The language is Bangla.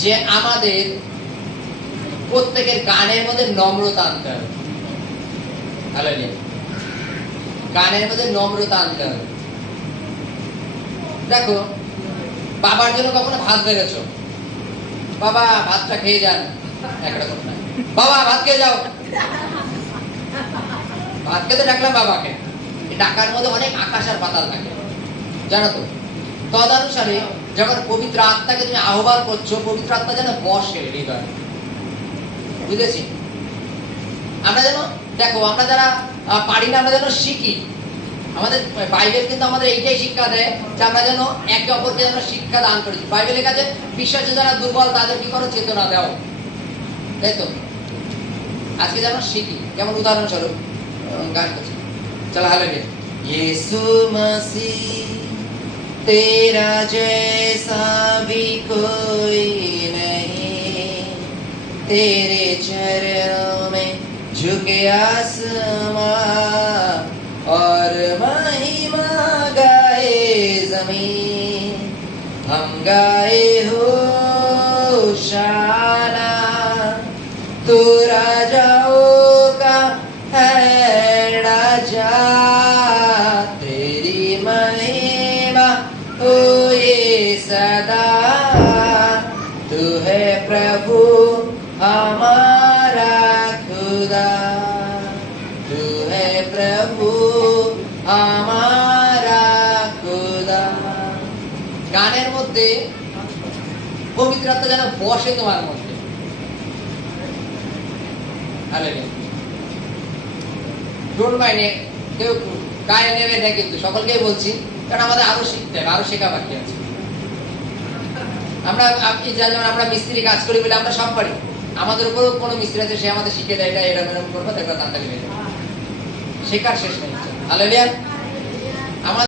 যে আমাদের প্রত্যেকের গানের মধ্যে নম্রতা আনতে হবে। হালেলুয়া। গানের মধ্যে নম্রতা আনতে হবে। দেখো, বাবার জন্য কখনো ভাত বেড়েছ, বাবা ভাতটা খেয়ে যান, একরকম না, বাবা ভাত খেয়ে যাও, ভাত খেতে ডাকলাম বাবাকে। ডাকার মধ্যে অনেক আকাশ আর পাতাল থাকে, জানো তো। তদানুসারে যখন পবিত্র আত্মাকে তুমি আহ্বান করছো, পবিত্র আত্মা যেন বসে হৃদয়, বুঝেছি? আমরা যেন, দেখো, আমরা যারা পারি না আমরা যেন শিখি। আমাদের বাইবেল কিন্তু আমাদের এইটাই শিক্ষা দেয় যে আমরা যেন একে অপরকে যেন শিক্ষা দান করি। বাইবেলের কাছে বিশ্বাসে যারা দুর্বল তাদের কি করো, চেতনা দাও, তাই তো? আজকে যেন শিখি। যেমন উদাহরণস্বরূপ গান করছি, চলো হালেলুয়া। यीशु मसीह तेरा जैसा भी कोई नहीं, तेरे चरणों में झुके आसमां और महिमा गाए जमीन, हम गाए होशाना, तू राजाओं का है राजा, तेरी महिमा होए सदा, तू है प्रभु हमारा खुदा, तू है प्रभु हमारा खुदा। গানের মধ্যে পবিত্র আত্মা যেন বসে তোমার মধ্যে। হালেলুয়া। ডোন্ট মাইন্ড, কেউ গায়ে নেবে না, কিন্তু সকলকেই বলছি, কারণ আমাদের আরো শিখতে হবে, আরো শেখা বাকি আছে। আমরা, আপনি যেমন আমরা মিস্ত্রি কাজ করি বলে আমরা সব পারি, আমাদের উপর কোনো মিস্ত্রি আছে, সে আমাদের শিখে দেয়, এটা এরকম করবো, দেখো তাড়াতাড়ি শেখার শেষ নেই। হালেলুয়া।